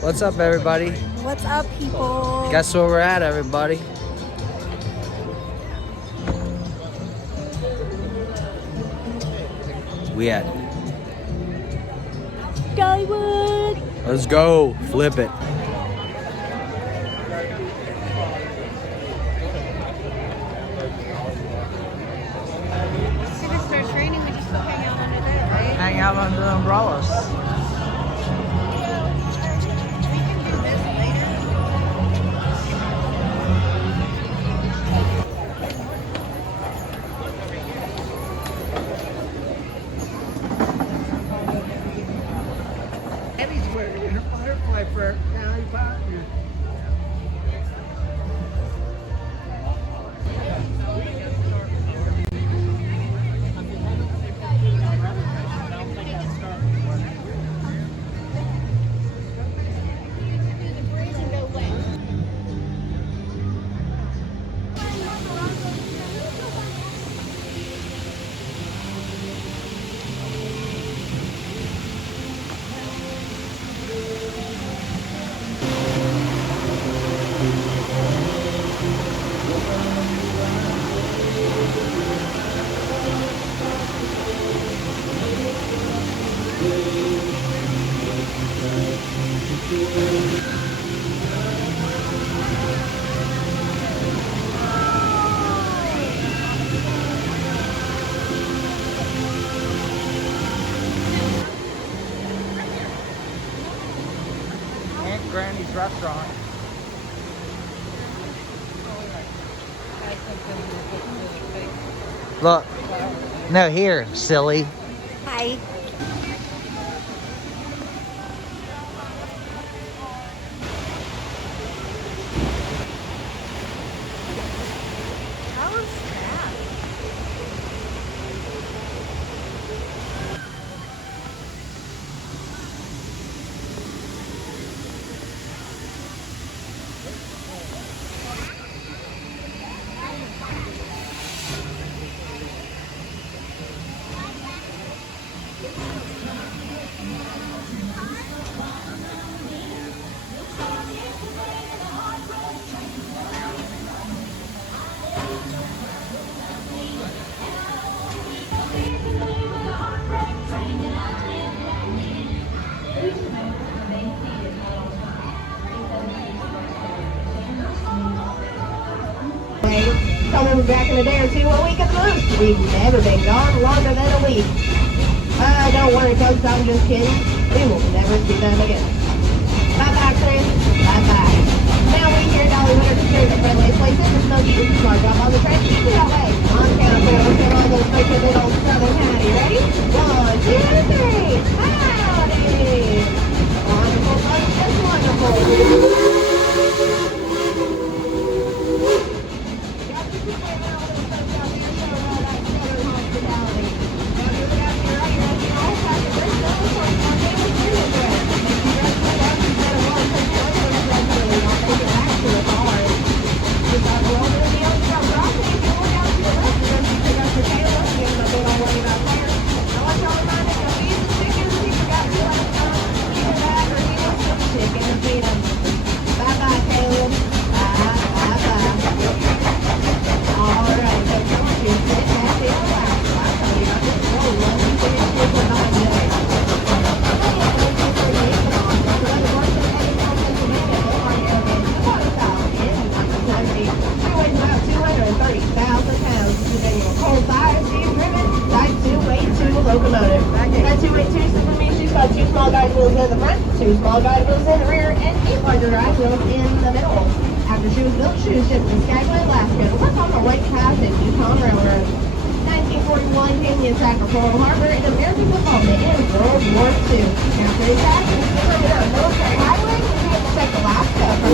What's up, everybody? What's up, people? Guess where we're at, everybody? We at Dollywood. Let's go. Flip it. If it starts raining, we just go hang out under there, right? Hang out under the umbrellas. We can do this later. Eddie's wearing a firefly for Harry Potter. Aunt Granny's restaurant. Look. No, here, silly. Hi. That was fast. Come over back in a day or two, a week at the most. We've never been gone longer than a week. Don't worry, folks, I'm just kidding. We will never see them again. Bye-bye, Chris. Bye-bye. Now we here at Dollywood are considered the friendliest place in the Smoky. Smart drop on the track, keep it that way. On count of 4, let's get on those folks with old Southern howdy. Ready? 1, 2, 3. Howdy! Wonderful, folks, just wonderful. Bye-bye, Caleb. Locomotive. That 282 Super Me, she's got 2 small guide wheels in the front, 2 small guide wheels in the rear, and 8 larger guide wheels in the middle. After she was built, she was shipped from Skagway, Alaska to work on the Lake Pass and Yukon Railroad. 1941 came the attack of Pearl Harbor, and Americans involved in World War II. After the attack, it was converted a military highway to protect Alaska from...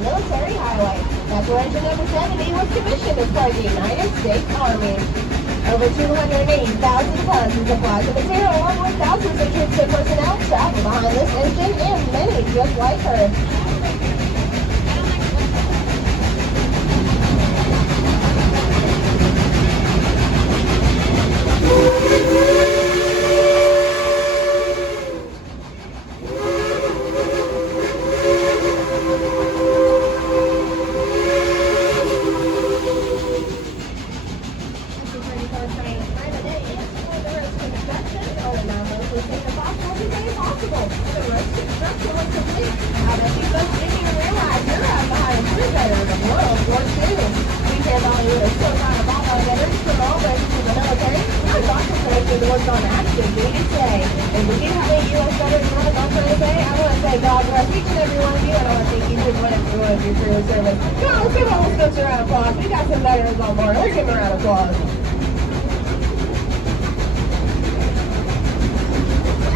Military highway. That's where engine number 70 was commissioned as part of the United States Army. Over 280,000 tons of supplies of material, along with thousands of troops and personnel trapped behind this engine, and many just like her.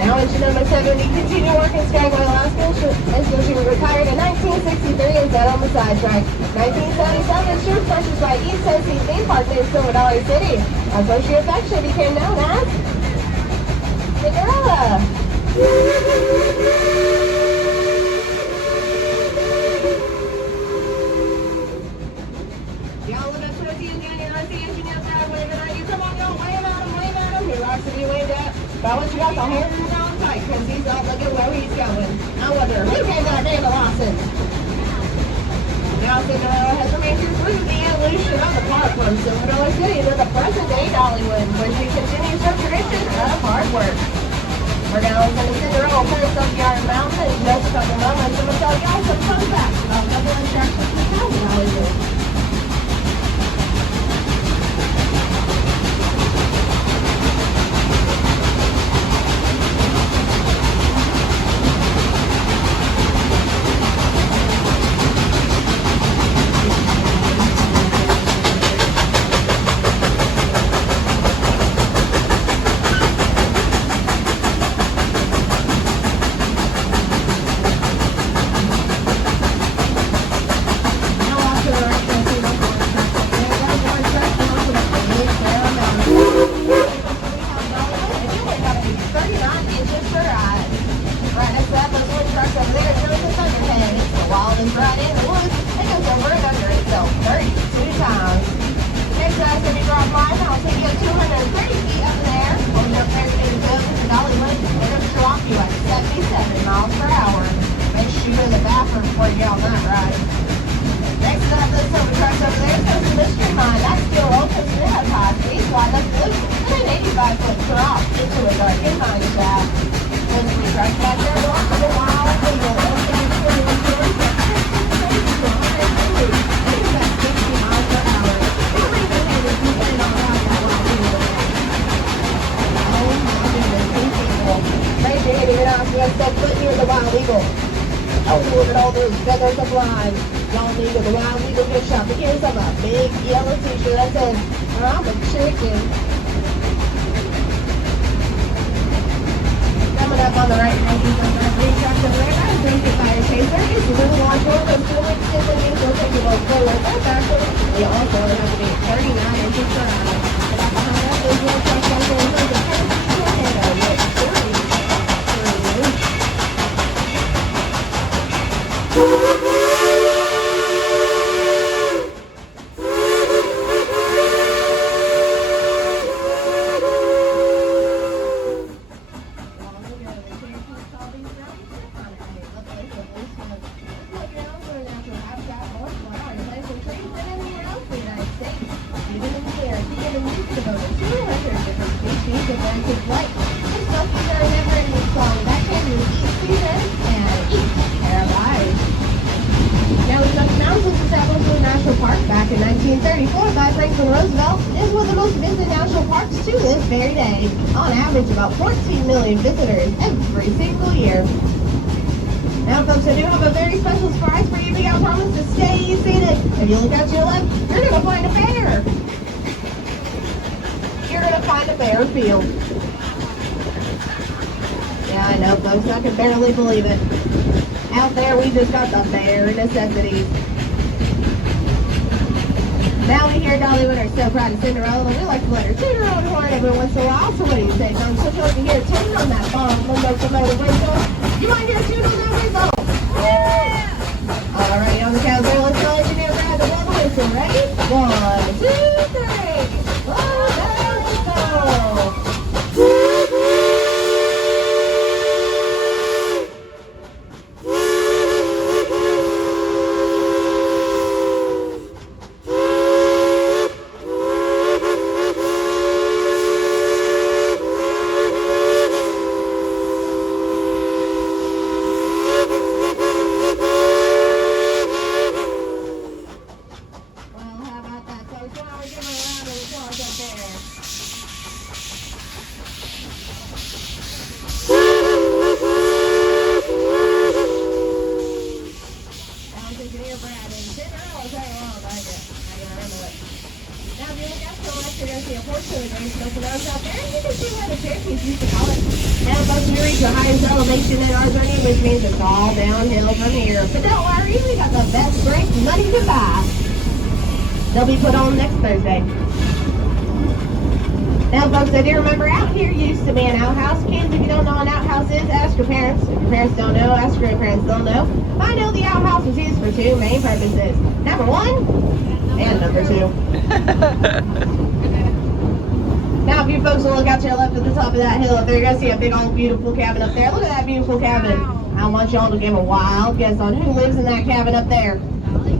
Now engine number 70 continued work in Skagway, Alaska. She was retired in 1963 and set on the sidetrack. 1977, she was purchased by East Tennessee Theme Park in Silver Dolly City. That's where she affectionately became known as Cinderella. Y'all live at 20 and Danny, I see engineer Brad waving at you. Come on, y'all, wave at him, wave at him. He rocks to be waved at. But what you got the hair down tight, because he's out looking where he's going. I wonder, who gave that name a license? Now Cinderella has remained true through the evolution of the park from Silver Dolly City to the present-day Dollywood, where she continues her tradition of hard work. We're now in the Cinderella Prince of Yard Mountain, and in just a couple moments, I'm going to tell y'all some fun facts about a couple of attractions in town in Dollywood. Feathers of lime. Y'all need the Wild Eagle gift shop. But here's some a big yellow t-shirt that says, I'm a chicken. Coming up on the right, big truck over there. That is Basic Fire Chaser. It's a little launch one, but still makes it when you go take your boat forward or backward. They also have to be 39 inches per hour. About behind us is your truck on the road. The first tornado with 30. About 14 million visitors every single year. Now folks, I do have a very special surprise for you. We got promise to stay seated. If you look out to your left, you're going to find a bear. You're going to find a bear field. Yeah, I know folks, I can barely believe it. Out there we just got the bare necessities. Now we here at Dollywood are so proud of Cinderella, and we like to let her toot her own horn every once in a while. So what do you say, Tom? So over here, toot on that bomb, locomotive whistle. You want to hear a toot on that whistle? Yeah! Alright, on the count there, let's go engineer grab the one whistle. Ready? 1, 2, 3. Oh, there we go. Which means it's all downhill from here. But don't worry, we got the best drinks money to buy. They'll be put on next Thursday. Now, folks, I do remember out here used to be an outhouse. Kids, if you don't know what an outhouse is, ask your parents. If your parents don't know, ask your grandparents don't know. I know the outhouse was used for two main purposes. Number one, and number two. Now, if you folks will look out to your left at the top of that hill up there, you're going to see a big old beautiful cabin up there. Look at that beautiful cabin. I want y'all to give a wild guess on who lives in that cabin up there. Dolly?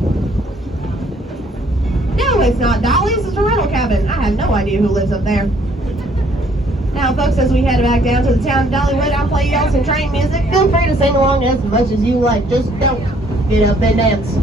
No, it's not Dolly's. It's a rental cabin. I have no idea who lives up there. Now, folks, as we head back down to the town of Dollywood, I'll play y'all some train music. Feel free to sing along as much as you like. Just don't get up and dance.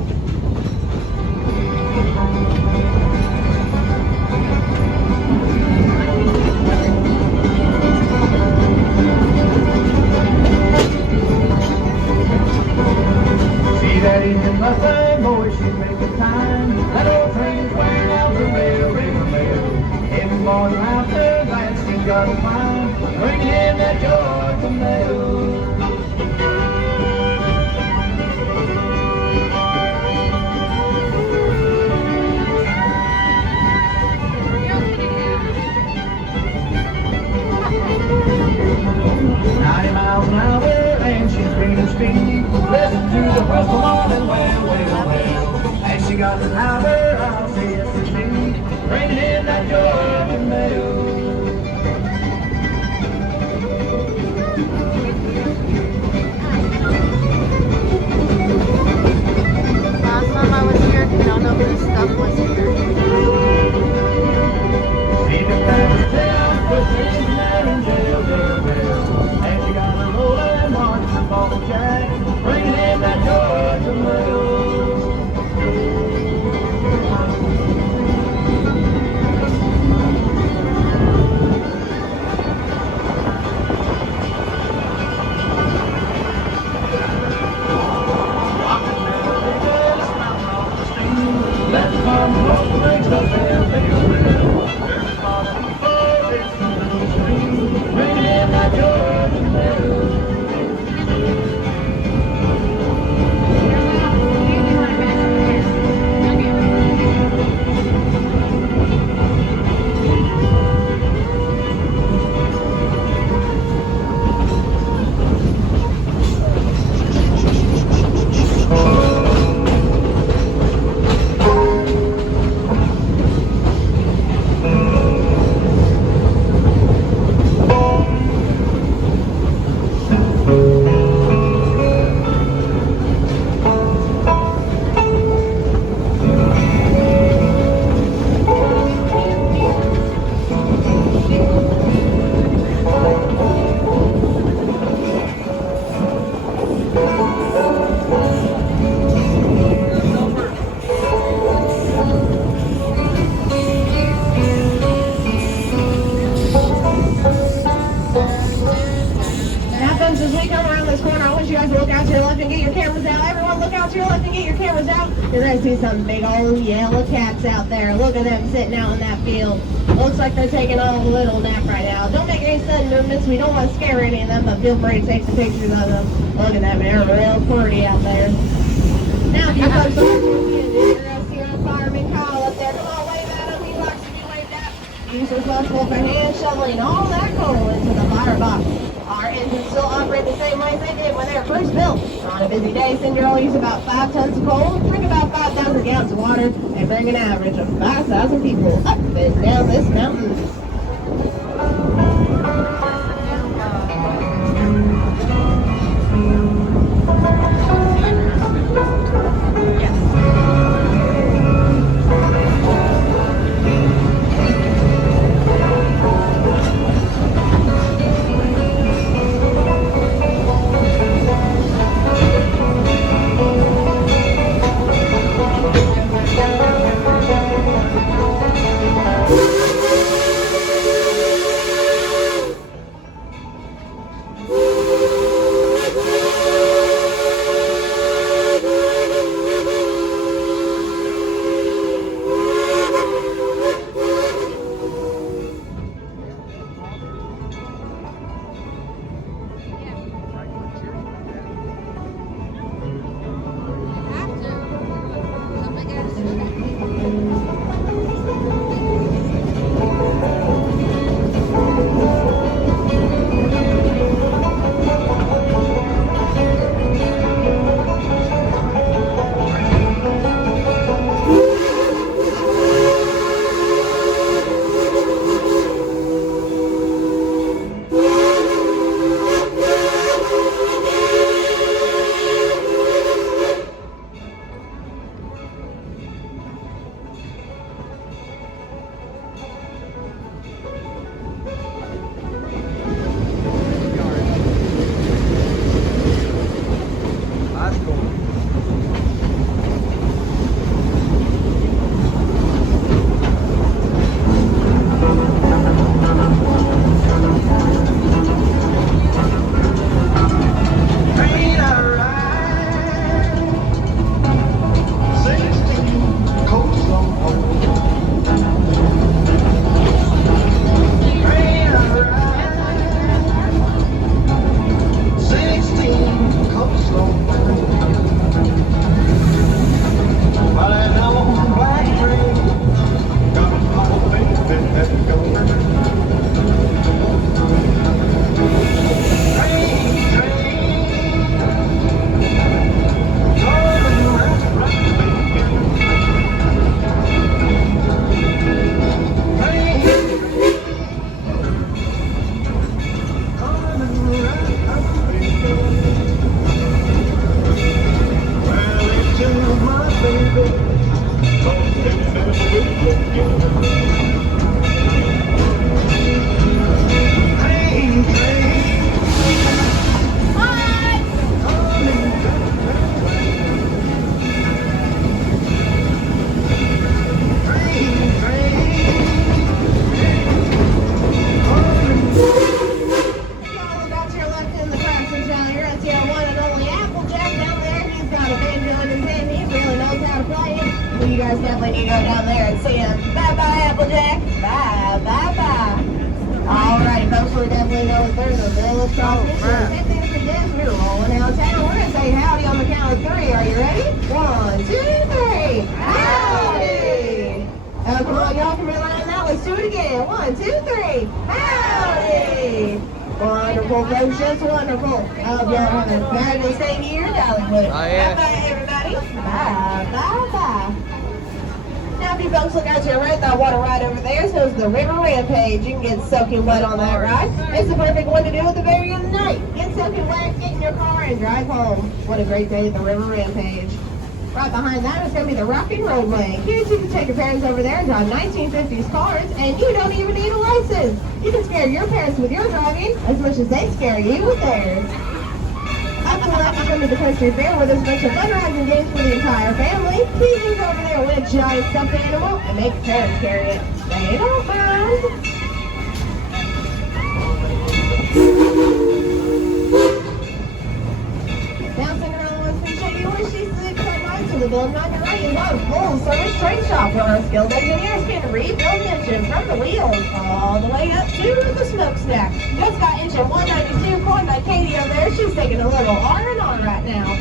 That engine Mustang, boy, she's making time. That old train's wearing out the rail, Every morning out there, glad she's got a mind, bringing in that Georgia mail. Listen to the whistle morning, well, well, well. And she got the power, I'll say yes to me, bringing in that Georgia mail. Last time I was here, none of this stuff was here. See the fast town, pushing down in jail, jail, jail. And she got a rolling march, the ball jack, bringing in that Georgia mail. Let's come home, brings the bell, bell, bell. There's a lot of people listening to the stream, bringing in that Georgia mail. You're going to see some big old yellow cats out there. Look at them sitting out in that field. Looks like they're taking a little nap right now. Don't make any sudden movements. We don't want to scare any of them, but feel free to take some pictures of them. Look at them. They're real pretty out there. Now, if you folks are going to see our fireman Kyle up there, come on. Use responsible for hand shoveling all that coal into the firebox. Our engines still operate the same way they did when they were first built. On a busy day, Cinder will use about 5 tons of coal, drink about 5,000 gallons of water, and bring an average of 5,000 people up and down this mountain. You guys definitely need to go down there and see him. Bye-bye, Applejack. Bye. Alrighty, folks, we're definitely going through the village crossing. Same thing for this. We're rolling out of town. We're going to say howdy on the count of 3. Are you ready? 1, 2, 3. Howdy! Oh, come on, y'all can rely on that. Let's do it again. 1, 2, 3. Howdy! Wonderful, folks, just wonderful. I hope y'all have a fabulous day here in Dollywood. Oh, yeah. Bye-bye, everybody. Bye. Now, if you folks look out to your right, that water right over there shows the River Rampage. You can get soaking wet on that ride. It's the perfect one to do at the very end of the night. Get soaking wet, get in your car, and drive home. What a great day at the River Rampage. Right behind that is going to be the Rockin' Roadway. Here you can take your parents over there and drive 1950s cars, and you don't even need a license. You can scare your parents with your driving as much as they scare you with theirs. Up to the left is going to be the Country Fair, where there's a bunch of fun rides and games for the entire family. Pigeons over there with a giant stuffed animal, and make your parents carry it. They don't mind. Now Cinderella wants to show you where she's to the building on your right is a full-service trade shop where our skilled engineers can rebuild the engine from the wheels all the way up to the smokestack. Just got engine 192 coined by Katie over there. She's taking a little R&R right now.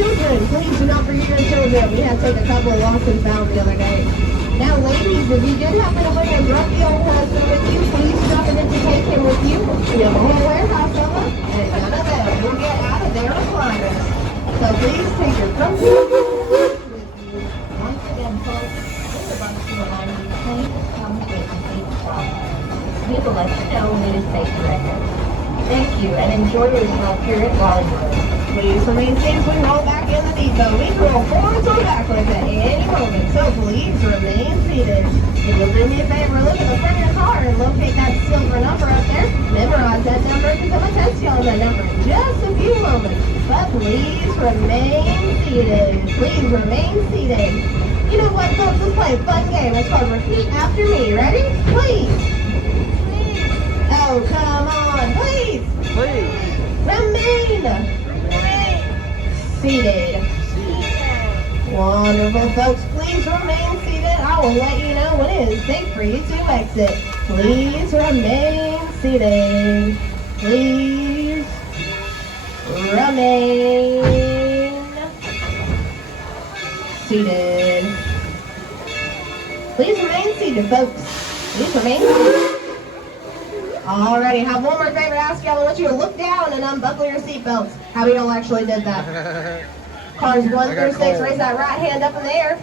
children, please do not forget your children. We had to take a couple of lost and found the other day. Now, ladies, if you did happen to bring a grumpy old husband with you, please don't forget to take him with you. We have a whole warehouse of them, and none of them will get out of there alive. So please take your grumpy old husband with you. Once again, folks, this is on to remind you, please come to a complete stop. We will let you know when it is safe to exit. Thank you, and enjoy yourself here at Dollywood. Please remain safe as we roll back in the depot. We can roll forwards or backwards at any moment, so please remain seated. If you'll do me a favor, look at the front of your car and locate that silver number up there. Memorize that number because I'm going to test you on that number in just a few moments. But please remain seated. Please remain seated. You know what, folks? Let's play a fun game. It's called Repeat After Me. Ready? Please. Oh, come on. Please. Please. Remain. Seated. Wonderful, folks. Please remain seated. I will let you know when it is safe for you to exit. Please remain seated. Please remain seated. Please remain seated, folks. Please remain seated. Alrighty, have one more favor to ask you. I want you to look down and unbuckle your seatbelts. How we all actually did that. Cars 1 through 6, raise that right hand up in the air.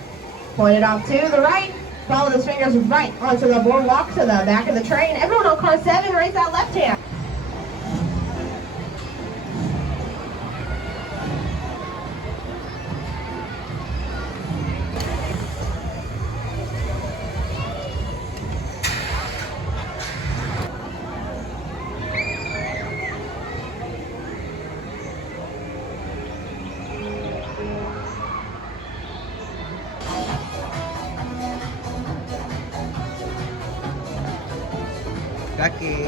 Point it off to the right. Follow those fingers right onto the boardwalk to the back of the train. Everyone on car 7, raise that left hand. Becky.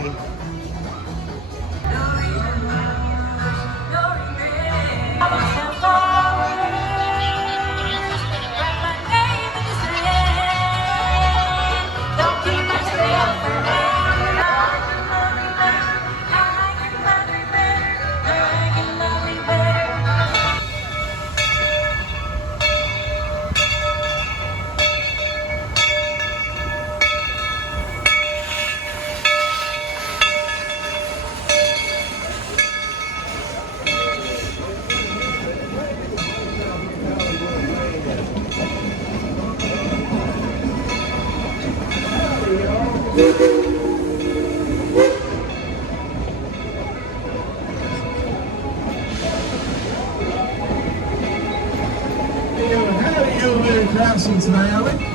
How are you very crossing tonight, Ellie?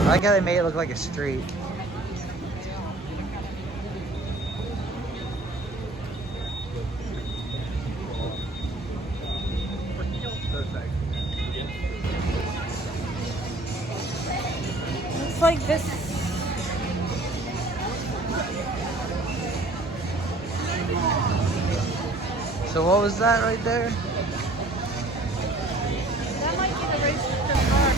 I like how they made it look like a street. Looks like this So what was that right there? That might be the race to the car.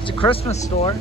It's a Christmas store.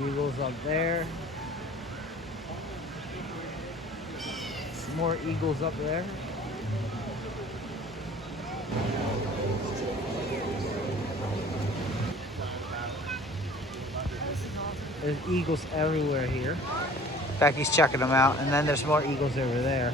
Eagles up there. Some more eagles up there. There's eagles everywhere here. Becky's checking them out, and then there's more eagles over there.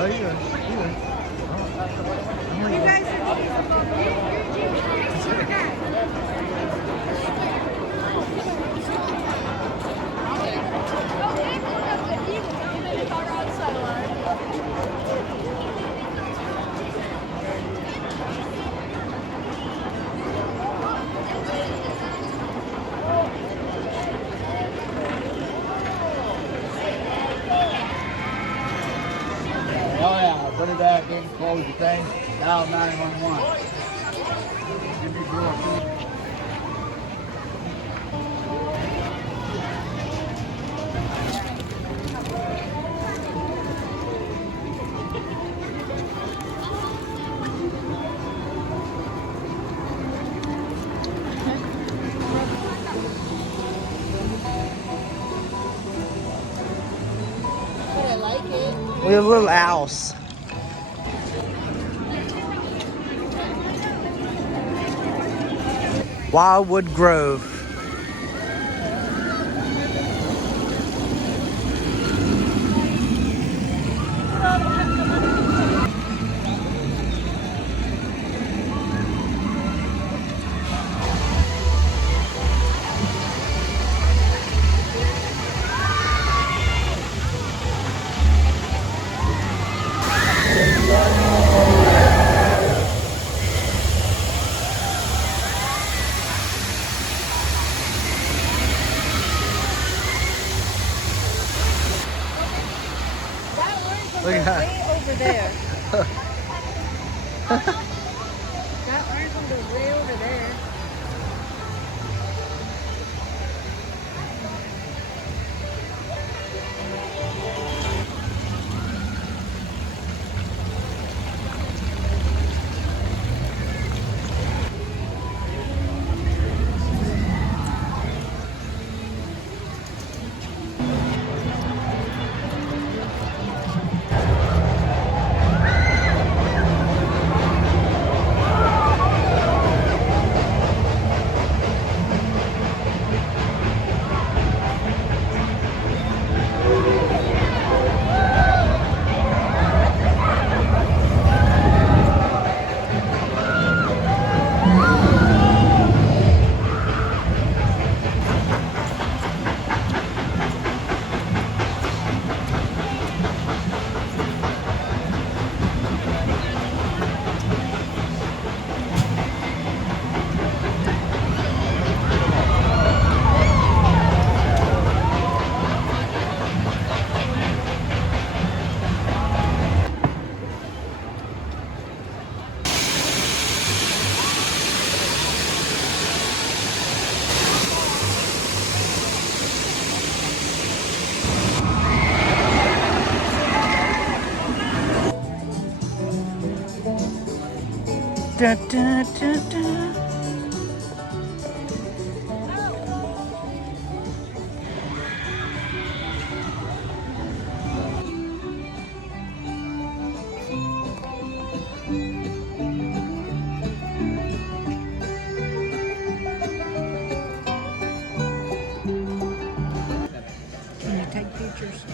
Oh, you good. You guys are Oh yeah, put it back in, close the thing. Now 911. Give me your We have a little house. Wildwood Grove. Look at that. way over there. That orange one goes way over there. Da, da, da, da. Can you take pictures?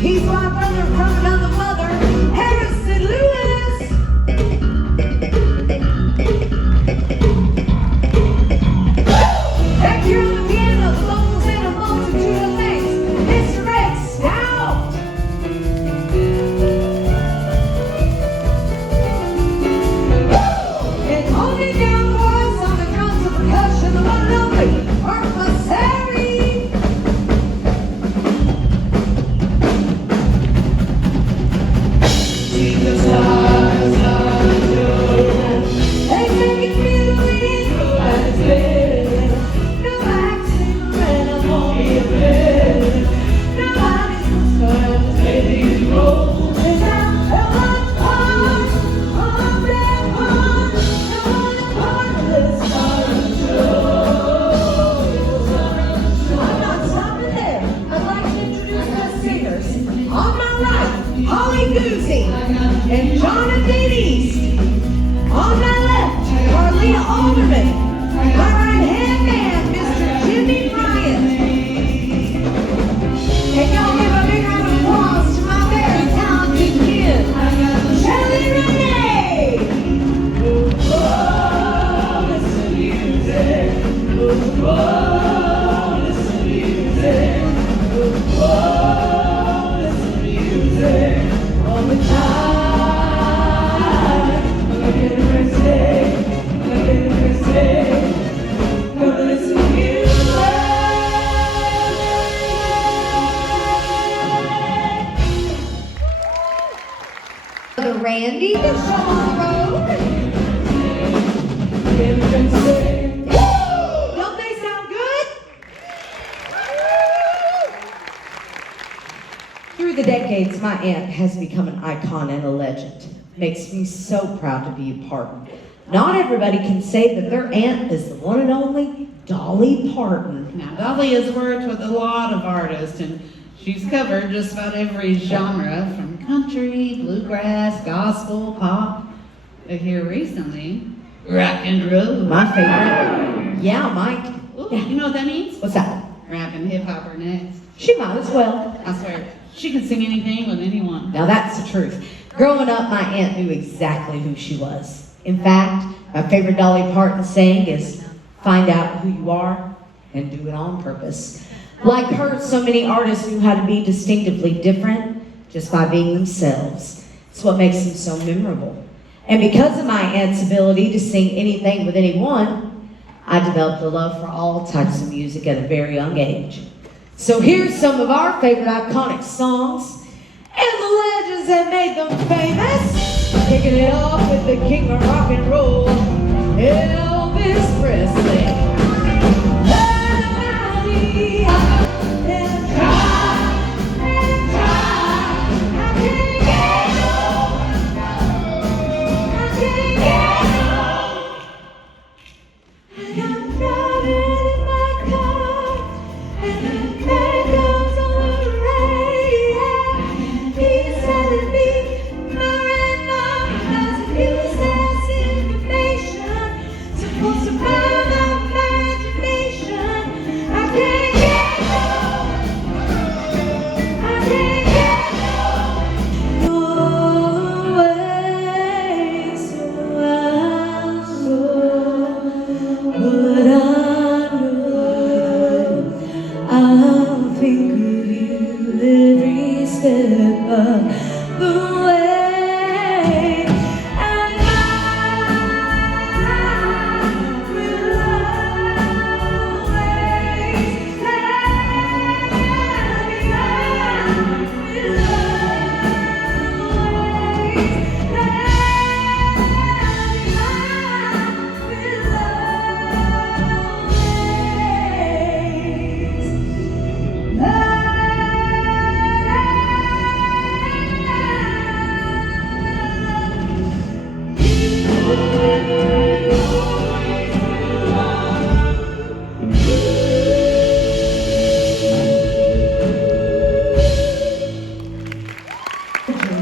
He's my brother from another mother, Harrison Lewis. and Jonathan East. On my left, Carlita Alderman. My right-hand man, Mr. Jimmy Bryant. And y'all give a big round of applause to my very talented kid, Shirley Renee. Oh, listen to music. Oh, listen to music. Oh, listen to music. All the time. Randy, the show on the road. Don't they sound good? Through the decades, my aunt has become an icon and a legend. Makes me so proud to be a Parton. Not everybody can say that their aunt is the one and only Dolly Parton. Now, Dolly has worked with a lot of artists, and she's covered just about every genre, from country, bluegrass, gospel, pop, but here recently, rock and roll. My favorite. Yeah, Mike. Ooh, Yeah. You know what that means? What's that? Rap and hip-hop are next. She might as well. I swear, she can sing anything with anyone. Now that's the truth. Growing up, my aunt knew exactly who she was. In fact, my favorite Dolly Parton saying is, find out who you are and do it on purpose. Like her, so many artists knew how to be distinctively different just by being themselves. It's what makes them so memorable. And because of my aunt's ability to sing anything with anyone, I developed a love for all types of music at a very young age. So here's some of our favorite iconic songs and the legends that made them famous. Kicking it off with the king of rock and roll, Elvis Presley.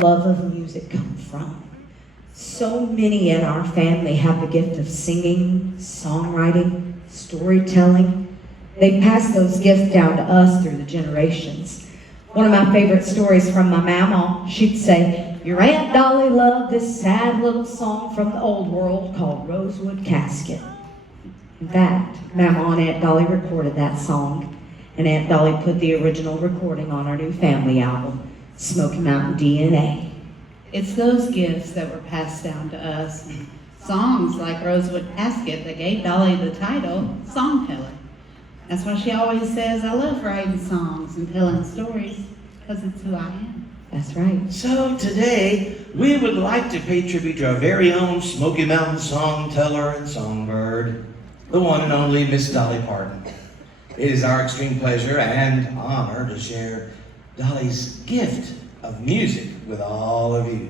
Love of music come from? So many in our family have the gift of singing, songwriting, storytelling. They pass those gifts down to us through the generations. One of my favorite stories from my mama, she'd say, your Aunt Dolly loved this sad little song from the old world called Rosewood Casket. In fact, Mama and Aunt Dolly recorded that song, and Aunt Dolly put the original recording on our new family album, Smoky Mountain DNA. It's those gifts that were passed down to us, and songs like Rosewood Casket that gave Dolly the title, Songteller. That's why she always says, I love writing songs and telling stories, because it's who I am. That's right. So today, we would like to pay tribute to our very own Smoky Mountain songteller and songbird, the one and only Miss Dolly Parton. It is our extreme pleasure and honor to share Dolly's gift of music with all of you.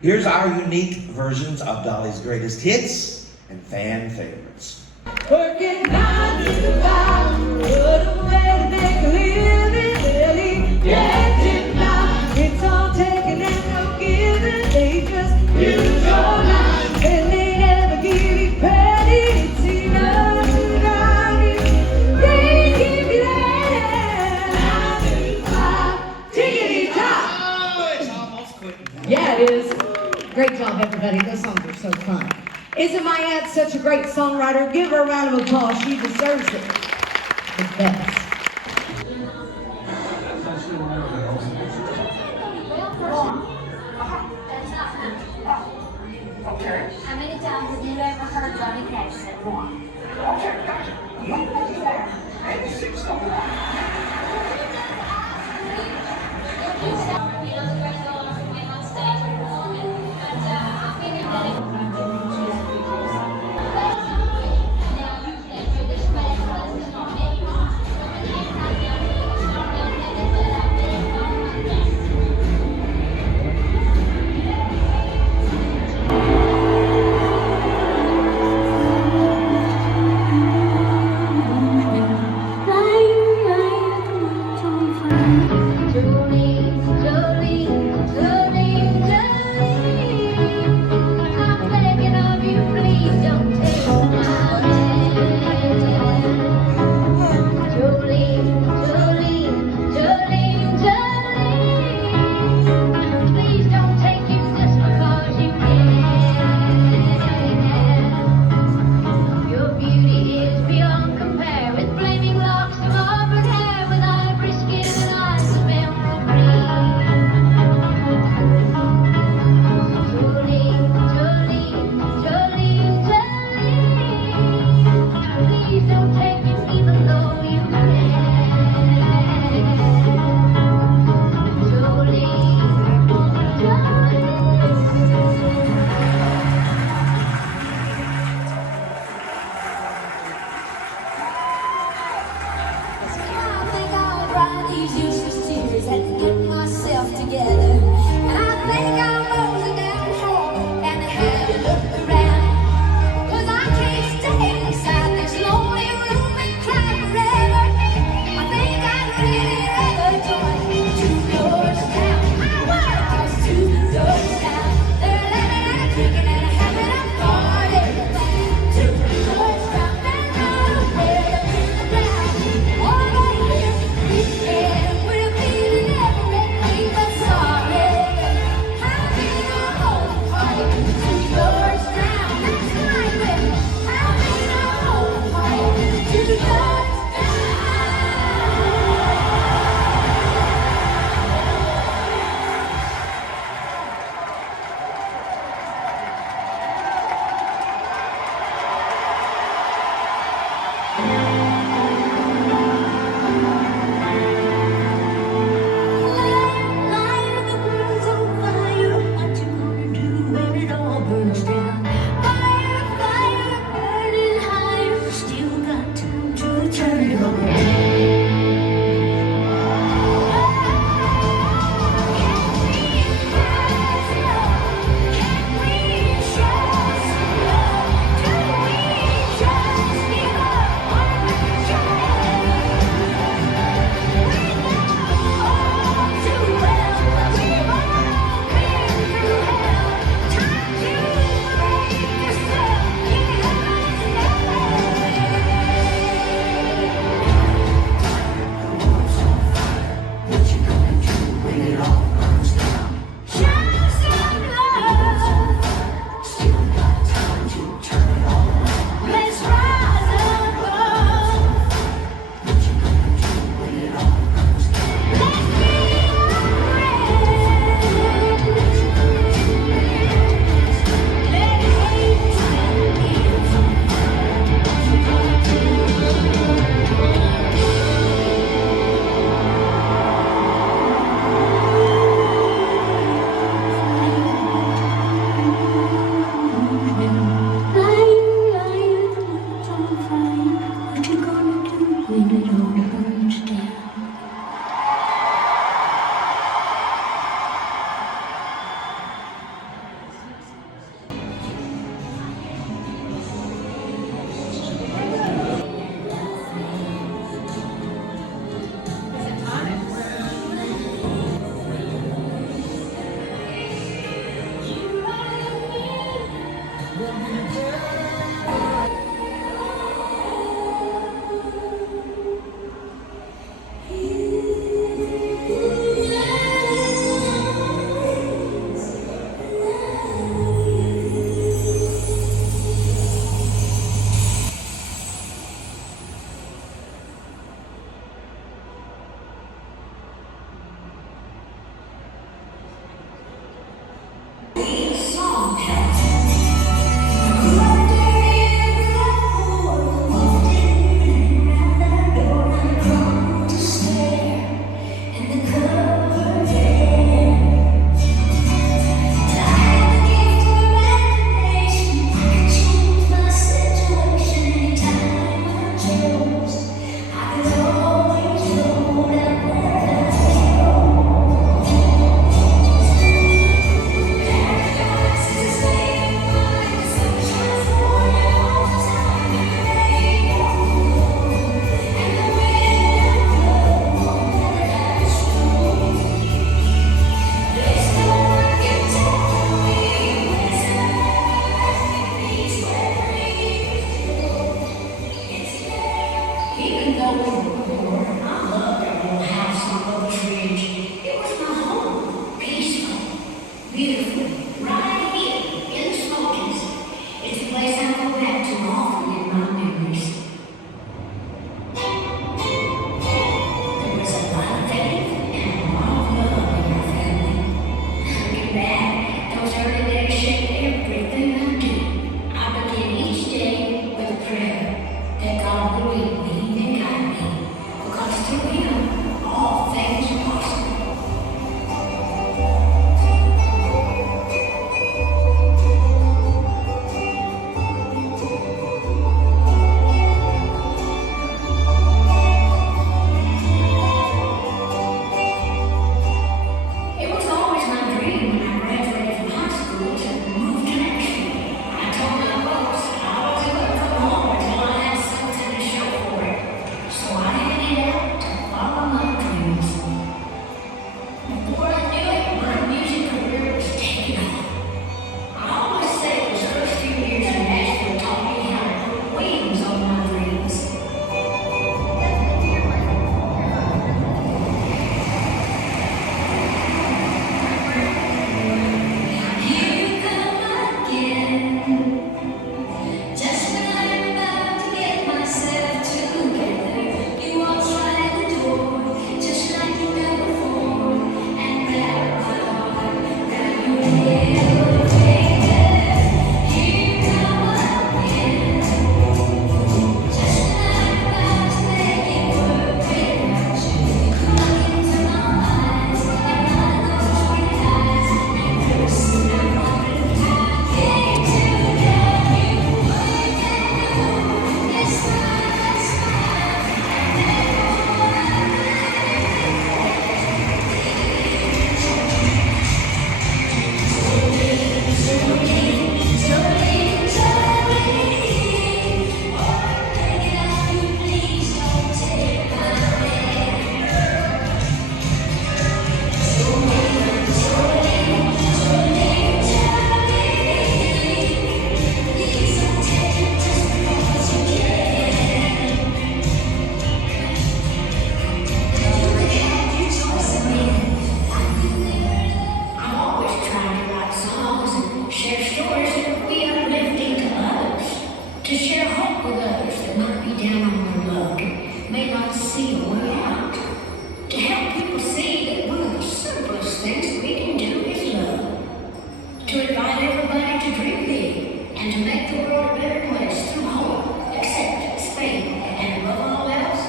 Here's our unique versions of Dolly's greatest hits and fan favorites. Working 9 to 5, what a way to make a living, really. Getting by, it's all taken and no giving. is. Great job, everybody. Those songs are so fun. Isn't my aunt such a great songwriter? Give her a round of applause. She deserves it. The best. How many times have you ever heard Johnny Cash sing? Okay, gotcha. You play there, and 6 to make the world a better place through hope, acceptance, faith, and above all else,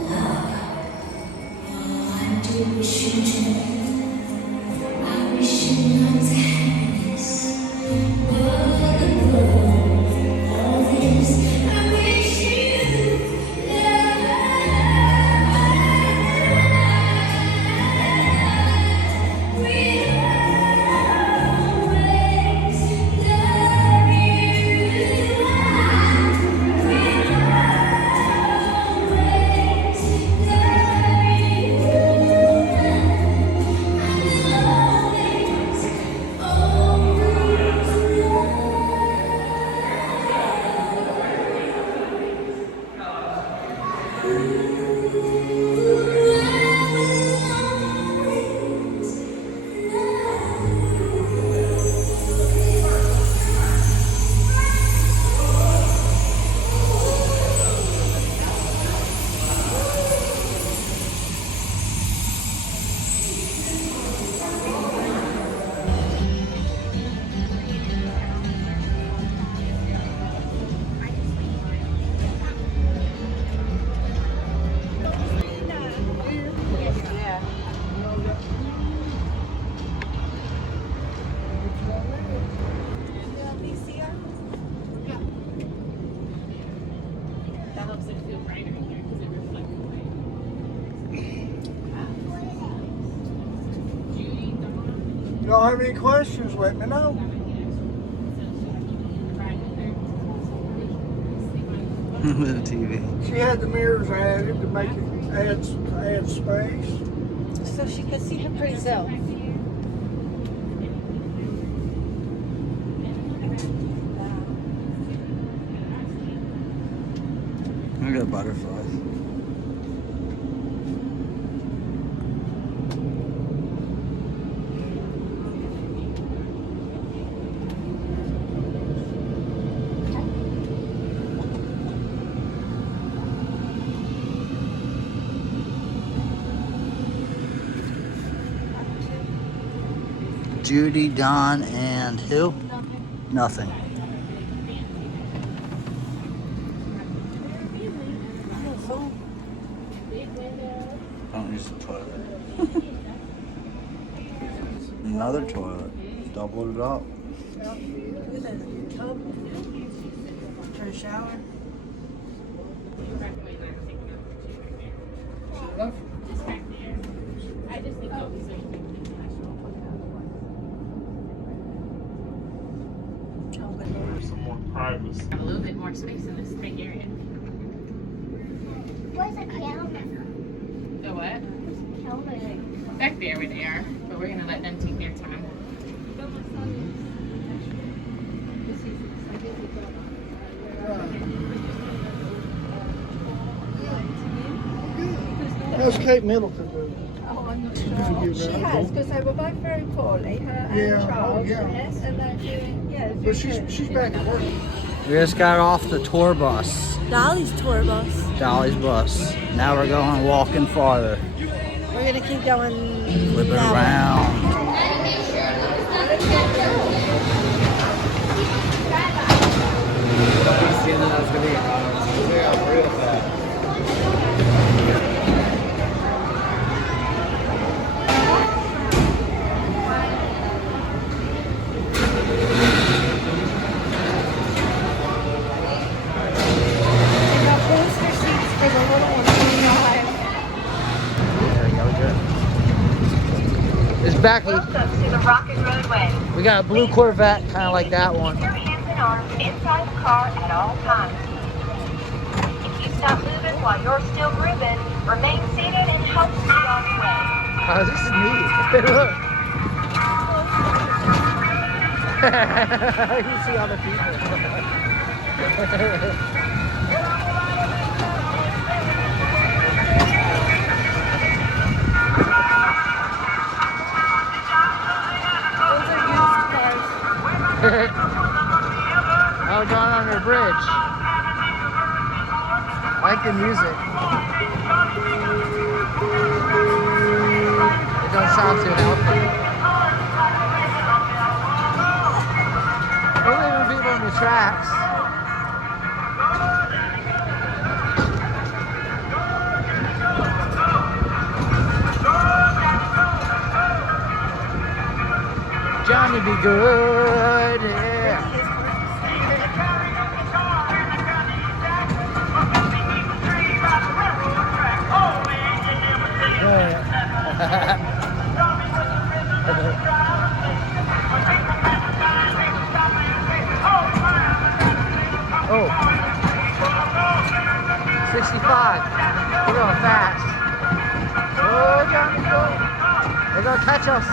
love. Oh, I do wish you joy. I wish you lots of happiness. But above all this, I wish you love. We'll always love you. We'll If y'all have any questions, let me know. The TV. She had the mirrors added to make it add space. So she could see her pretty self. Look at the butterflies. Judy, Don, and who? Nothing. Don't use the toilet. Another toilet. Doubled it up. For a shower. Have a little bit more space in this big area. Where's the camera? The what? Camera. Back there where they are, but we're gonna let them take their time. How's Kate Middleton doing? Oh, I'm not sure. She has, because they were both very poorly, her and Charles. Yes. And they're doing, yeah. But she's back at work. We just got off the tour bus. Dolly's tour bus. Dolly's bus. Now we're going walking farther. We're going to keep going. Flip it around. It's Becky. Welcome to the Rocket Roadway. We got a blue Corvette, kind of like that one. Keep your hands and arms inside the car at all times. If you stop moving while you're still grooving, remain seated and help you on the way. Oh, this is neat. Look. You see all the people. Oh, we're going under a bridge. I like the music. It don't sound too healthy. We're leaving people in the tracks. Johnny be good, yeah. Oh, 65. We're going fast. Oh, Johnny, go. They're gonna catch us.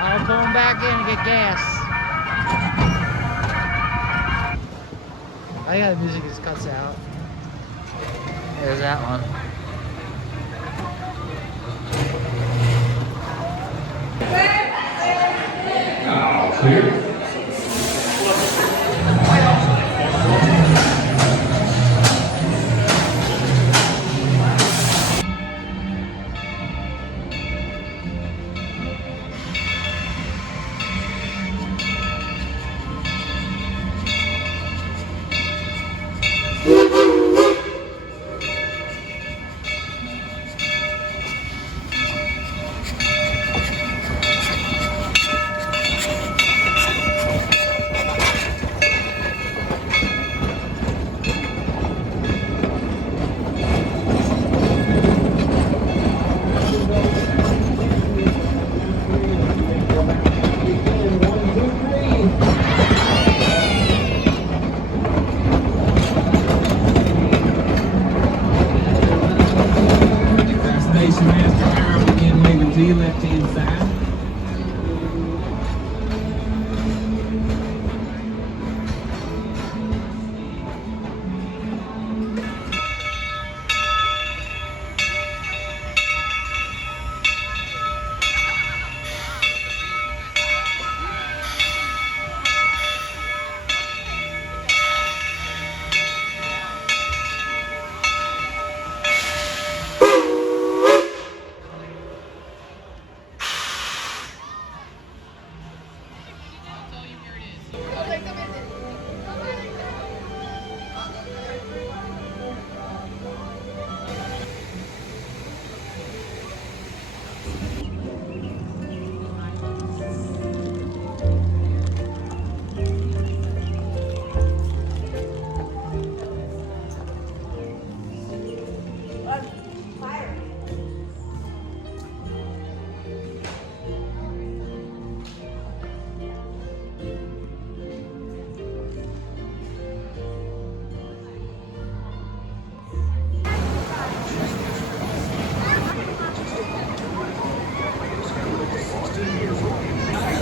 I'll pull them back in and get gas. I got the music just cuts out. There's that one. Clear.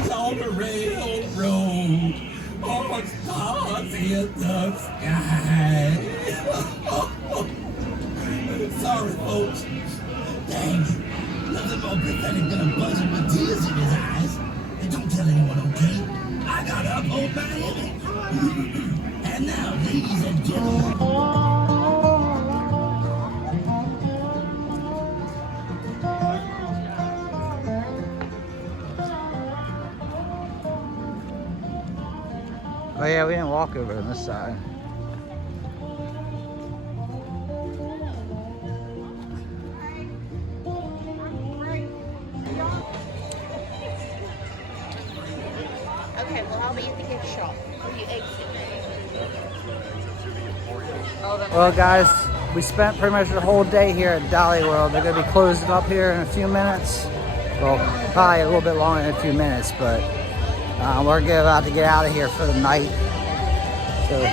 On the railroad, on stars in the sky. Sorry, folks. Dang, nothing more pathetic than a buzzard with tears in his eyes. And don't tell anyone, okay? I gotta uphold my image. And now, ladies and gentlemen. Oh yeah, we didn't walk over on this side. Okay, well, I'll be at the gift shop. Will you exit? Well guys, we spent pretty much the whole day here at Dollywood. They're gonna be closing up here in a few minutes. Well, probably a little bit longer than a few minutes, but we're about to get out of here for the night. So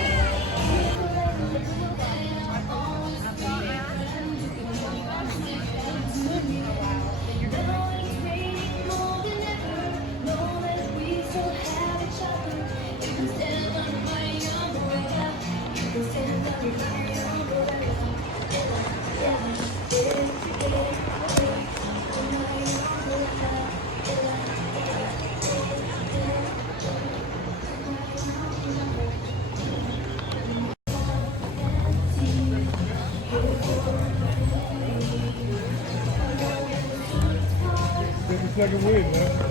second week, man.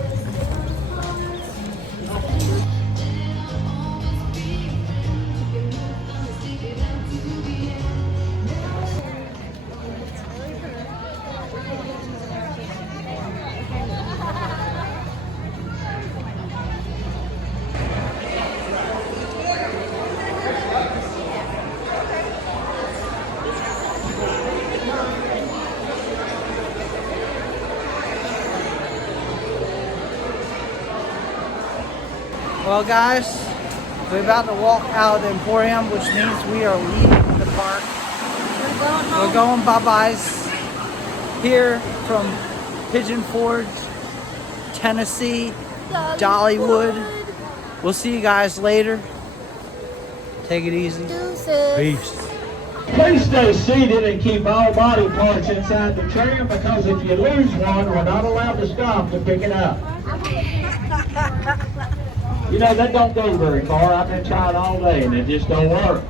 Well, guys, we're about to walk out of the Emporium, which means we are leaving the park. We're going bye-byes here from Pigeon Forge, Tennessee, Dollywood. We'll see you guys later. Take it easy. Peace. Please stay seated and keep all body parts inside the tram, because if you lose one, we're not allowed to stop to pick it up. You know, that don't go very far. I've been trying all day and it just don't work.